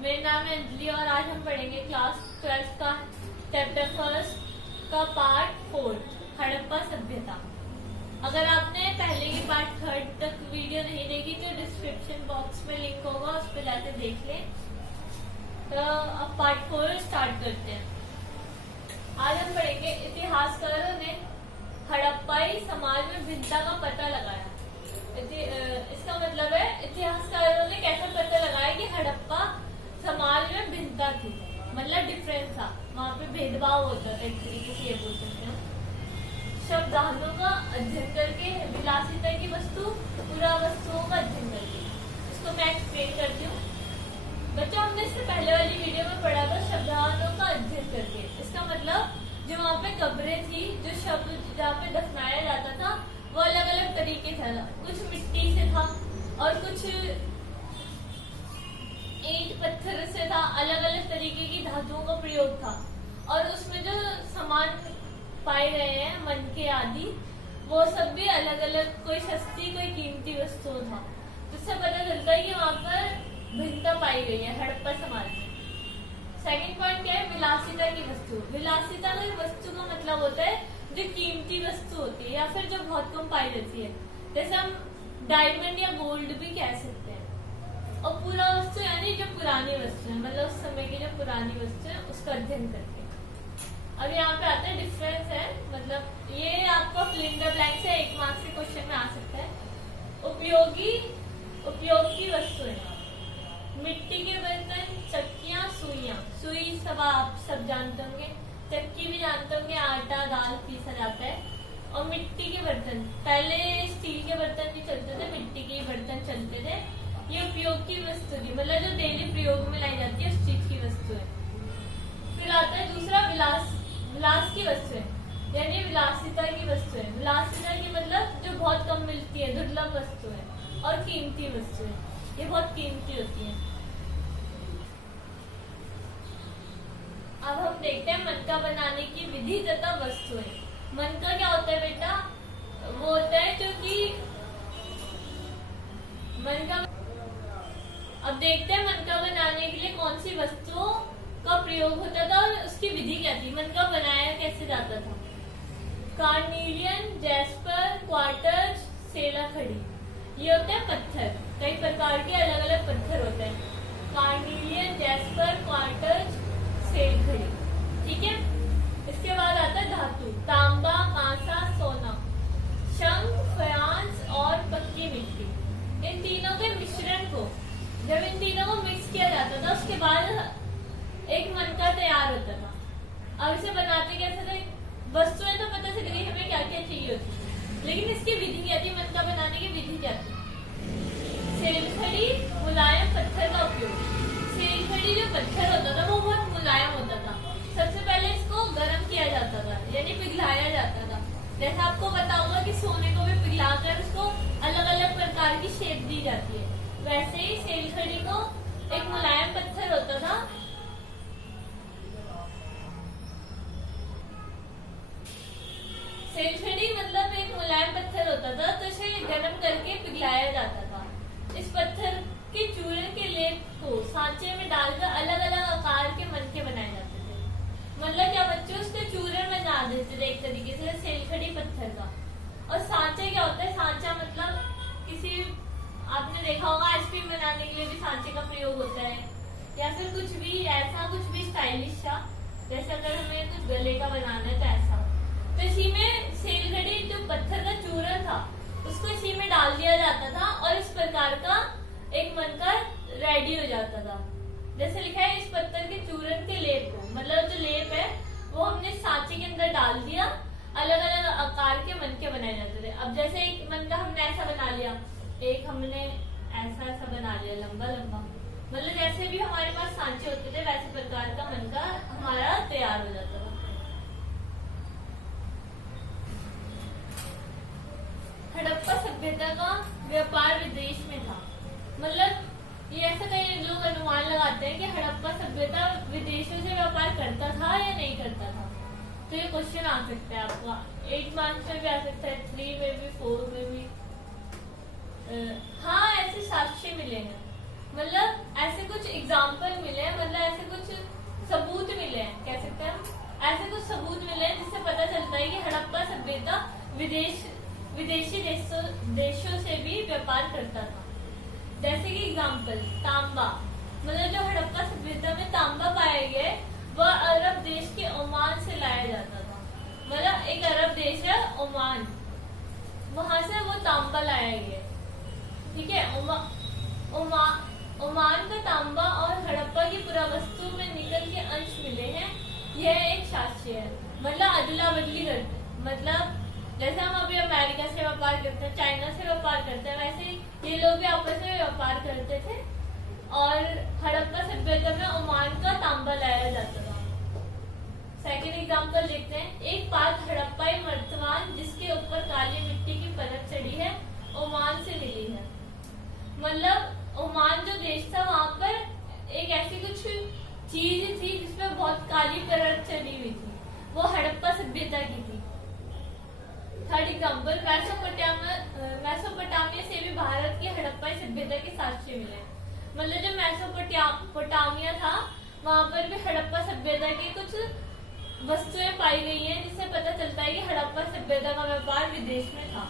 मेरा नाम है अंजलि और आज हम पढ़ेंगे क्लास 12 का चैप्टर 1 का पार्ट 4 हड़प्पा सभ्यता। अगर आपने पहले की पार्ट 3 तक वीडियो नहीं देखी तो डिस्क्रिप्शन बॉक्स में लिंक होगा, उस पर जाकर देख लें। तो अब पार्ट 4 स्टार्ट करते हैं। आज हम पढ़ेंगे इतिहासकारों ने हड़प्पाई समाज में भिन्नता का पता लगाया। इसका मतलब है इतिहासकारों ने कैसे पता लगाया कि हड़प्पा समाज में भिन्नता थी, मतलब डिफरेंस था, वहाँ पे भेदभाव होता था, एक तरीके से ये बोल सकते हैं। शब्दार्थों का अध्ययन करके, विलासिता की वस्तु पूरा वस्तुओं का अध्ययन करके। इसको मैं एक्सप्लेन करती हूँ। बच्चों, हमने इससे पहले वाली वीडियो में पढ़ा था शब्दार्थों का अध्ययन करके। इसका मतलब जो वहाँ पे कब्रें थी, जो शब्द जहाँ पे दफनाया जाता था वो अलग अलग तरीके से था। कुछ मिट्टी से था और कुछ ईंट पत्थर से था, अलग अलग तरीके की धातुओं का प्रयोग था। और उसमें जो सामान पाए गए हैं, मनके आदि, वो सब भी अलग अलग, कोई सस्ती कोई कीमती वस्तु था। जिससे पता चलता है कि वहाँ पर भिन्नता पाई गई है हड़प्पा समाज में। सेकंड पॉइंट क्या है? विलासिता की वस्तु। विलासिता की वस्तु का मतलब होता है जो कीमती वस्तु होती है या फिर जो बहुत कम पाई जाती है, जैसे हम डायमंड या गोल्ड भी कह सकते हैं। और पूरा वस्तु यानी जो पुरानी वस्तु है, मतलब उस समय की जो पुरानी वस्तु है उसका अध्ययन करके। अब यहाँ पे आता है डिफरेंस है, मतलब ये आपको फिल इन द ब्लैंक से 1 मार्क्स के क्वेश्चन में आ सकता है। उपयोग की वस्तुएं, मिट्टी के बर्तन, चक्कियां, सुइयां। सुई सब आप सब जानते होंगे, चक्की भी जानते होंगे, आटा दाल पीसा जाता है। और मिट्टी के बर्तन, पहले स्टील के बर्तन भी चलते थे, मिट्टी के बर्तन चलते थे। ये उपयोग की वस्तु थी, मतलब जो डेली प्रयोग में लाई जाती है उस चीज की वस्तु है। फिर आता है दूसरा विलास की वस्तु है, यानी विलासिता की वस्तु है। विलासिता की मतलब जो बहुत कम मिलती है, दुर्लभ वस्तु है। और कीमती वस्तु है, ये बहुत कीमती होती है। अब हम देखते हैं मनका बनाने की विधि तथा वस्तुएं। मनका क्या होता है बेटा? वो होता है जो कि मनका। अब देखते हैं मनका बनाने के लिए कौन सी वस्तुओं का प्रयोग होता था और उसकी विधि क्या थी। मनका बनाया कैसे जाता था? कार्नीलियन, जैस्पर, क्वार्ट्ज, सेला खड़ी, ये होते हैं पत्थर। कई प्रकार के अलग अलग पत्थर होते हैं। कार्नीलियन, जैस्पर, क्वार्ट्ज, सेल खड़ी, ठीक है। इसके बाद आता है धातु, तांबा, कांसा, सोना, शंख, फ्यांस और पक्की मिट्टी। इन तीनों के मिश्रण को, जब इन तीनों को मिक्स किया जाता था उसके बाद एक मनका तैयार होता था। अब इसे बनाते कैसे थे? वस्तुएं तो पता चल गई हमें क्या क्या चाहिए होती, लेकिन इसकी विधि क्या थी? मनका बनाने की विधि क्या थी? सेलखड़ी, मुलायम पत्थर का उपयोग। सेलखड़ी जो पत्थर होता था वो बहुत मुलायम होता था। सबसे पहले इसको गर्म किया जाता था, यानी पिघलाया जाता था। जैसा आपको पता होगा कि सोने को भी पिघलाकर उसको अलग अलग प्रकार की शेप दी जाती है, वैसे ही सेलखड़ी को एक मुलायम पत्थर होता था। सेलखड़ी मतलब एक मुलायम पत्थर होता था, तो इसे गर्म करके पिघलाया जाता था। इस पत्थर के चूर्ण के लेप को सांचे में डालकर अलग अलग आकार के मनके बनाए जाते थे। मतलब क्या बच्चों, उसके चूर्ण में डाल देते थे एक तरीके से सेलखड़ी पत्थर का। और सांचे क्या होता है? सांचा मतलब किसी, आपने देखा होगा आइसक्रीम बनाने के लिए भी सांचे का प्रयोग होता है, या फिर कुछ भी ऐसा, कुछ भी स्टाइलिश सा, जैसे अगर हमें कुछ गले का बनाना है तो ऐसा। तो इसी में सेलखड़ी जो पत्थर का चूर्ण था उसको इसी में डाल दिया जाता था और इस प्रकार का एक मनका रेडी हो जाता था। जैसे लिखा है, इस पत्थर के चूर्ण के लेप को, मतलब जो लेप है वो हमने सांचे के अंदर डाल दिया, अलग अलग आकार के मनके बनाए जाते थे। अब जैसे एक मनका हमने ऐसा बना लिया, एक हमने ऐसा ऐसा बना लिया, लंबा लंबा, मतलब जैसे भी हमारे पास सांचे होते थे वैसे प्रकार का मनका हमारा तैयार हो जाता था। हड़प्पा सभ्यता का व्यापार विदेश में था। मतलब ये ऐसा कई लोग अनुमान लगाते हैं कि हड़प्पा सभ्यता विदेशों से व्यापार करता था या नहीं करता था। तो ये क्वेश्चन आ सकता है आपका 8 मार्क्स में भी आ सकता है, 3 में भी, 4 में भी। हाँ, ऐसे साक्ष्य मिले हैं, मतलब ऐसे कुछ एग्जाम्पल मिले सबूत मिले हैं जिससे पता चलता है कि हड़प्पा सभ्यता विदेशी देशों से भी व्यापार करता था। जैसे कि एग्जाम्पल तांबा, मतलब जो हड़प्पा सभ्यता में तांबा पाया गया है वह अरब देश के ओमान से लाया जाता था। मतलब एक अरब देश है ओमान, वहां से वो तांबा लाया गया। ठीक है, ओमान का तांबा और हड़प्पा की पुरावस्तु में निकल के अंश मिले हैं, यह एक साक्ष्य है। मतलब अदला बदली करते, मतलब जैसे हम अभी अमेरिका से व्यापार करते हैं, चाइना से व्यापार करते हैं, वैसे ये लोग भी आपस में व्यापार करते थे और हड़प्पा सभ्यता में ओमान का तांबा लाया जाता था। सेकेंड एग्जाम्पल देखते हैं। एक पाक हड़प्पाई मर्तबान जिसके ऊपर काली मिट्टी की परत चढ़ी है, ओमान से मिली है। मतलब ओमान जो देश था वहां पर एक ऐसी कुछ चीज थी जिसमें बहुत काली परत चढ़ी हुई थी, वो हड़प्पा सभ्यता की थी। थर्ड एग्जाम्पल, मेसोपोटामिया से भी भारत की हड़प्पाई सभ्यता के साक्ष्य मिले। मतलब जो मेसोपोटामिया था वहां पर भी हड़प्पा सभ्यता की कुछ वस्तुएं पाई गई हैं जिससे पता चलता है कि हड़प्पा सभ्यता का व्यापार विदेश में था।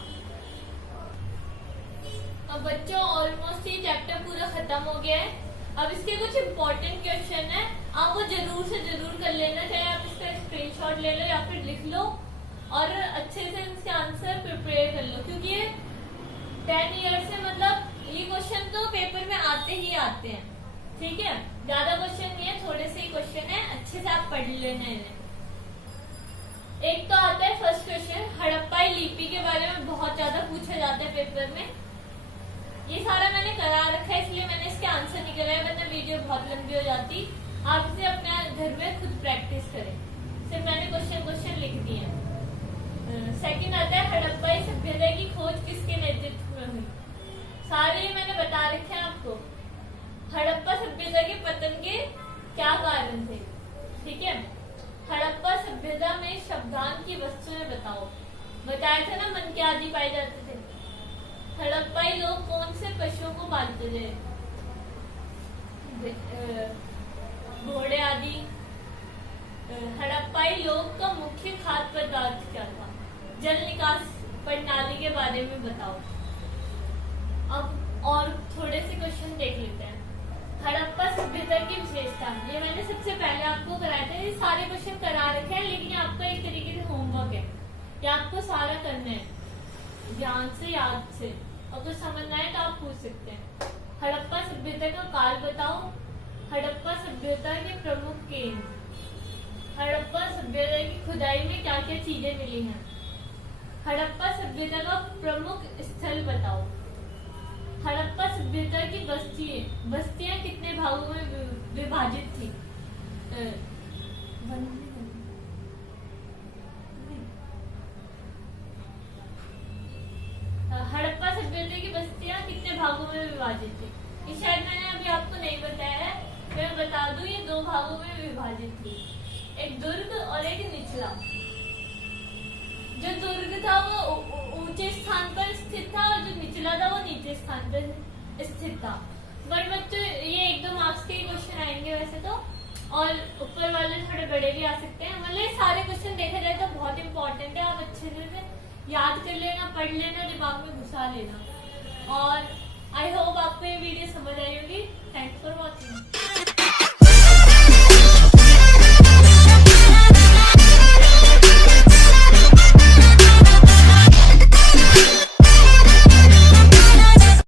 अब बच्चों ऑलमोस्ट ये चैप्टर पूरा खत्म हो गया है। अब इसके कुछ इम्पोर्टेंट क्वेश्चन है, आप वो जरूर से जरूर कर लेना, चाहे आप इसका स्क्रीनशॉट ले लो या फिर लिख लो और अच्छे से इसके आंसर प्रिपेयर कर लो, क्योंकि ये 10 ईयर से मतलब ये क्वेश्चन तो पेपर में आते ही आते हैं। ठीक है, ज्यादा क्वेश्चन नहीं है, थोड़े से ही क्वेश्चन है, अच्छे से आप पढ़ लेना इन्हें। एक तो आता है फर्स्ट क्वेश्चन, हड़प्पाई लिपि के बारे में बहुत ज्यादा पूछा जाता है पेपर में। ये सारा मैंने करा रखा है इसलिए मैंने इसके आंसर नहीं कराया, वरना वीडियो बहुत लंबी हो जाती। आप इसे अपने घर में खुद प्रैक्टिस करें, सिर्फ मैंने क्वेश्चन लिख दिए हैं। सेकंड आता है हड़प्पाई सभ्यता की खोज किसके नेतृत्व में हुई। सारे मैंने बता रखे हैं आपको। हड़प्पा सभ्यता के पतन के क्या कारण थे। ठीक है, हड़प्पा सभ्यता में शब्दान की वस्तुएं बताओ। बताया था ना मन के आदि पाए जाते थे। हड़प्पाई लोग कौन से पशुओं को पालते थे, घोड़े आदि। हड़प्पाई लोग का मुख्य खाद्य पदार्थ क्या था। जल निकास प्रणाली के बारे में बताओ। अब और थोड़े से क्वेश्चन देख लेते हैं। हड़प्पा सभ्यता की विशेषता, ये मैंने सबसे पहले आपको कराया था। ये सारे क्वेश्चन करा रखे हैं, लेकिन आपका एक तरीके से होमवर्क है, ये आपको सारा करना है ध्यान से, याद से, और कुछ समझना है तो आप पूछ सकते हैं। हड़प्पा सभ्यता का काल बताओ। हड़प्पा सभ्यता के प्रमुख केंद्र। हड़प्पा सभ्यता की खुदाई में क्या क्या चीजें मिली हैं। हड़प्पा सभ्यता का प्रमुख स्थल बताओ। हड़प्पा सभ्यता की बस्तियां कितने भागों में विभाजित थी। हड़प्पा सभ्यता की बस्तियां कितने भागों में विभाजित थी। ये शायद मैंने अभी आपको नहीं बताया है, मैं बता दूं, ये 2 भागों में विभाजित थी, एक दुर्ग और एक निचला। जो दुर्ग था वो ऊंचे स्थान पर स्थित था और जो निचला था वो नीचे स्थान पर स्थित था। बट बच्चों ये 1-2 मार्क्स के क्वेश्चन आएंगे वैसे तो, और ऊपर वाले थोड़े बड़े भी आ सकते हैं। मतलब सारे क्वेश्चन देखा जाए तो बहुत इंपॉर्टेंट है, आप अच्छे से याद कर लेना, पढ़ लेना, दिमाग में घुसा लेना। और आई होप आपको ये वीडियो समझ